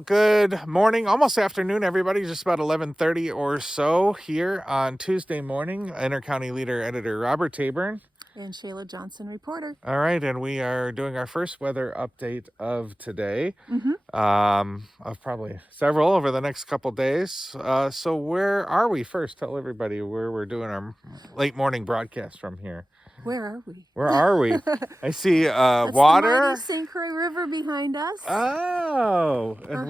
Well, good morning, almost afternoon, everybody. Just about 11:30 or so here on Tuesday morning. Intercounty Leader Editor Robert Taburn. And Shayla Johnson, reporter. All right, and we are doing our first weather update of today. Of probably several over the next couple days. So where are we first? Tell everybody where we're doing our late morning broadcast from here. Where are we? Where are we? I see That's water. The mighty St. Croix River behind us. Oh, and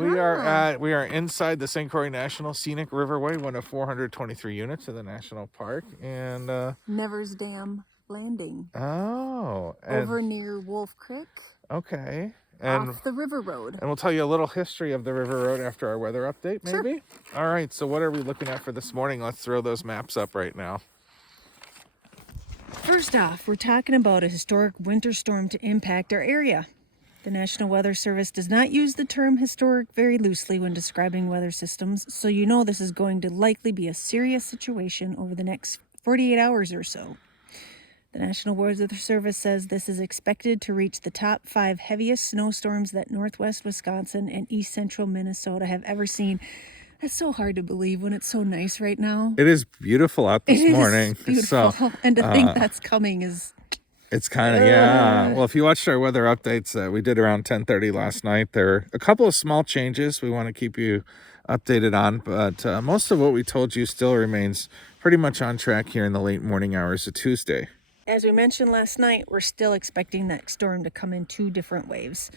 we are inside the St. Croix National Scenic Riverway, one of 423 units of the national park, and Nevers Dam Landing. Oh, over near Wolf Creek. Okay. And off the River Road. And we'll tell you a little history of the River Road after our weather update, maybe? Sure. All right, so what are we looking at for this morning? Let's throw those maps up right now. First off, we're talking about a historic winter storm to impact our area. The National Weather Service does not use the term historic very loosely when describing weather systems, so you know this is going to likely be a serious situation over the next 48 hours or so. The National Weather Service says this is expected to reach the top 5 heaviest snowstorms that northwest Wisconsin and east central Minnesota have ever seen. That's so hard to believe when it's so nice right now. It is beautiful out this morning. It is beautiful, so, and to think that's coming is... It's kind of, yeah. Well, if you watched our weather updates that we did around 10:30 last night, there are a couple of small changes we want to keep you updated on, but most of what we told you still remains pretty much on track here in the late morning hours of Tuesday. As we mentioned last night, we're still expecting that storm to come in 2 different waves.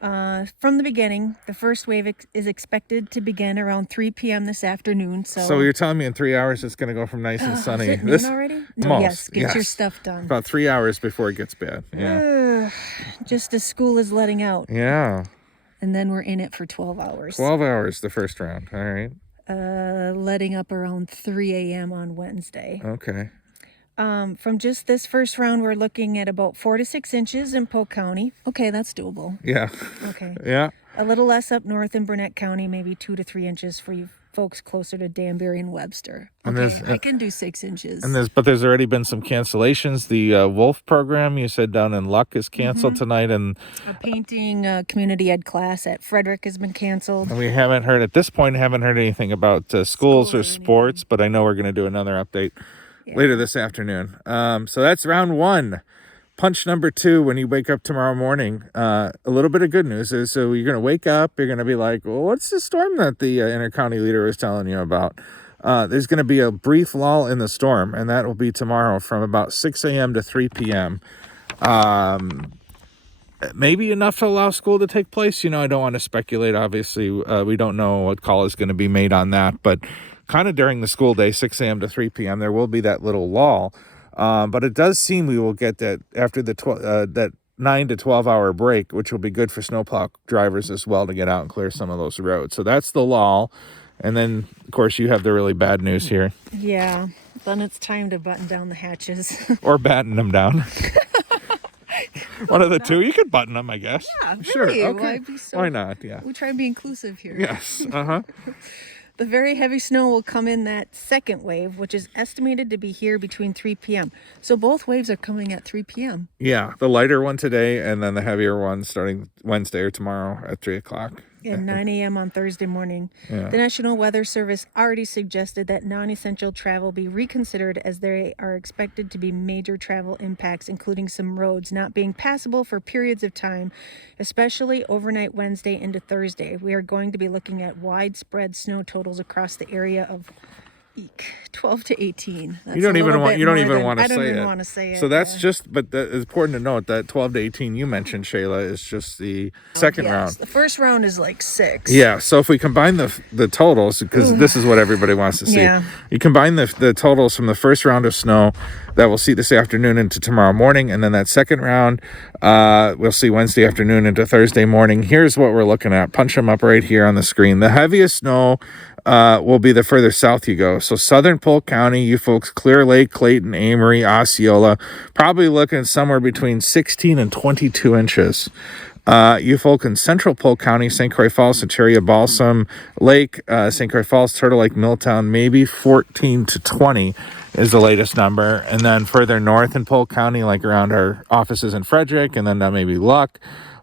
From the beginning, the first wave is expected to begin around 3 p.m. this afternoon. So you're telling me in 3 hours it's going to go from nice and sunny. Is it noon already? No, yes. Get your stuff done. About 3 hours before it gets bad. Yeah. Just as school is letting out. Yeah. And then we're in it for 12 hours. 12 hours the first round. All right. Letting up around 3 a.m. on Wednesday. Okay. From just this first round, we're looking at about 4 to 6 inches in Polk County. Okay, that's doable. Yeah. Okay. Yeah. A little less up north in Burnett County, maybe 2 to 3 inches for you folks closer to Danbury and Webster. Okay, I can do 6 inches. But there's already been some cancellations. The Wolf program you said down in Luck is canceled tonight, and a painting community ed class at Frederick has been canceled. And we haven't heard anything about schools or sports, but I know we're going to do another update later this afternoon. So that's round 1. Punch number 2, when you wake up tomorrow morning, a little bit of good news is, so you're going to wake up, you're going to be like, well, what's the storm that the intercounty leader was telling you about? There's going to be a brief lull in the storm, and that will be tomorrow from about 6 a.m. to 3 p.m. Maybe enough to allow school to take place. I don't want to speculate. Obviously, we don't know what call is going to be made on that, but kind of during the school day, 6 a.m. to 3 p.m., there will be that little lull. But it does seem we will get that after the that 9 to 12 hour break, which will be good for snowplow drivers as well to get out and clear some of those roads. So that's the lull. And then, of course, you have the really bad news here. Yeah, then it's time to button down the hatches. Or batten them down. One of the two. You could button them, I guess. Yeah, sure. Really? Okay. Why not? Yeah. We try and be inclusive here. Yes. The very heavy snow will come in that second wave, which is estimated to be here between 3 p.m. So both waves are coming at 3 p.m. Yeah, the lighter one today and then the heavier one starting Wednesday or tomorrow at 3 o'clock. And 9 a.m. on Thursday morning. Yeah. The National Weather Service already suggested that non-essential travel be reconsidered, as there are expected to be major travel impacts, including some roads not being passable for periods of time, especially overnight Wednesday into Thursday. We are going to be looking at widespread snow totals across the area of 12 to 18. You don't even want to say it. So that's but it's important to note that 12 to 18 you mentioned, Shayla, is just the second round. The first round is like 6. Yeah, so if we combine the totals, because this is what everybody wants to see. You combine the totals from the first round of snow that we'll see this afternoon into tomorrow morning, and then that second round we'll see Wednesday afternoon into Thursday morning. Here's what we're looking at. Punch them up right here on the screen. The heaviest snow will be the further south you go. So southern Polk County, you folks, Clear Lake, Clayton, Amory, Osceola, probably looking somewhere between 16 and 22 inches. You folk in central Polk County, St. Croix Falls, Centuria, Balsam Lake, St. Croix Falls, Turtle Lake, Milltown, maybe 14 to 20 is the latest number. And then further north in Polk County, like around our offices in Frederick, and then maybe Luck,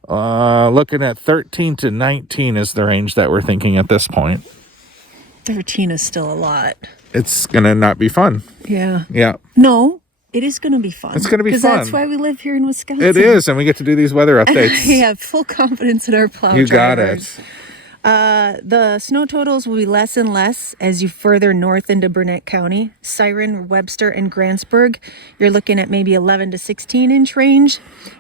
Looking at 13 to 19 is the range that we're thinking at this point. 13 is still a lot. It's going to not be fun. Yeah. Yeah. No, it is going to be fun. It's going to be fun. Because that's why we live here in Wisconsin. It is, and we get to do these weather updates. We have full confidence in our plow You got drivers. it. The snow totals will be less and less as you further north into Burnett County. Siren, Webster, and Grantsburg, you're looking at maybe 11 to 16 inch range.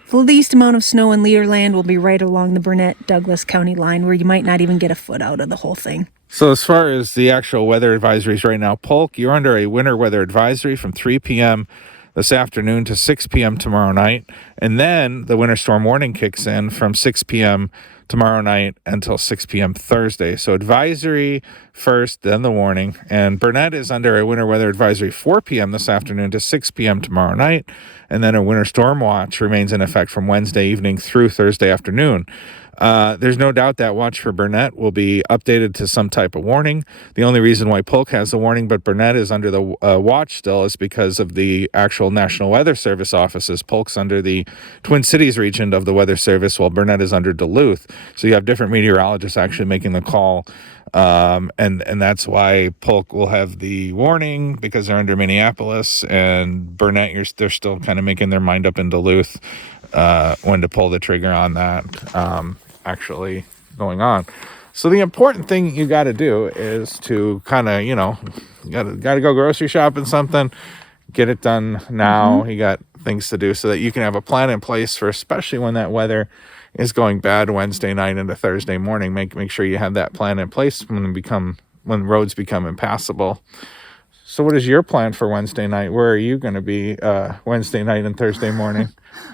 The least amount of snow in Leaderland will be right along the Burnett-Douglas County line, where you might not even get a foot out of the whole thing. So as far as the actual weather advisories right now, Polk, you're under a winter weather advisory from 3 p.m. this afternoon to 6 p.m. tomorrow night. And then the winter storm warning kicks in from 6 p.m. tomorrow night until 6 p.m. Thursday. So advisory first, then the warning. And Burnett is under a winter weather advisory 4 p.m. this afternoon to 6 p.m. tomorrow night. And then a winter storm watch remains in effect from Wednesday evening through Thursday afternoon. There's no doubt that watch for Burnett will be updated to some type of warning. The only reason why Polk has the warning but Burnett is under the watch still is because of the actual National Weather Service offices. Polk's under the Twin Cities region of the Weather Service, while Burnett is under Duluth. So you have different meteorologists actually making the call. And that's why Polk will have the warning because they're under Minneapolis, and Burnett, they're still kind of making their mind up in Duluth when to pull the trigger on that actually going on. So the important thing you got to do is to kind of, you got to go grocery shopping something, get it done now. You got things to do so that you can have a plan in place for, especially when that weather is going bad Wednesday night into Thursday morning. Make sure you have that plan in place when roads become impassable. So what is your plan for Wednesday night? Where are you going to be Wednesday night and Thursday morning?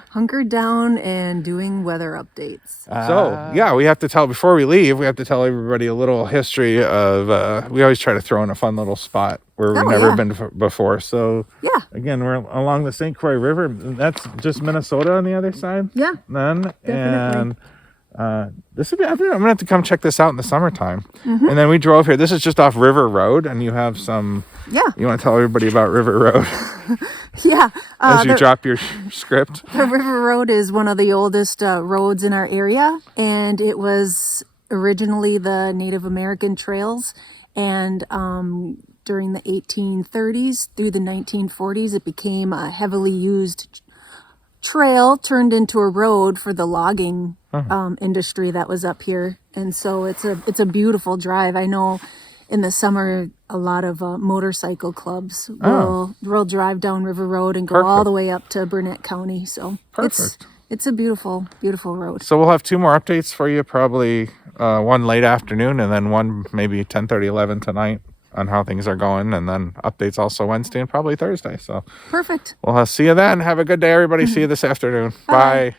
Hunkered down and doing weather updates. So, yeah, before we leave, we have to tell everybody a little history of, we always try to throw in a fun little spot where we've never been before. So, again, we're along the St. Croix River. That's just Minnesota on the other side. Yeah, then. definitely. And this would be, I'm going to have to come check this out in the summertime. And then we drove here. This is just off River Road, and you have some... Yeah. You want to tell everybody about River Road? Yeah. As you drop your script. The River Road is one of the oldest roads in our area, and it was originally the Native American trails. And during the 1830s through the 1940s, it became a heavily used trail turned into a road for the logging industry that was up here. And so it's a beautiful drive. I know in the summer, a lot of motorcycle clubs will drive down River Road and go all the way up to Burnett County. So it's a beautiful, beautiful road. So we'll have 2 more updates for you, probably one late afternoon and then one maybe 10:30, 11 tonight on how things are going, and then updates also Wednesday and probably Thursday. So perfect. We'll see you then. Have a good day, everybody. See you this afternoon. Bye.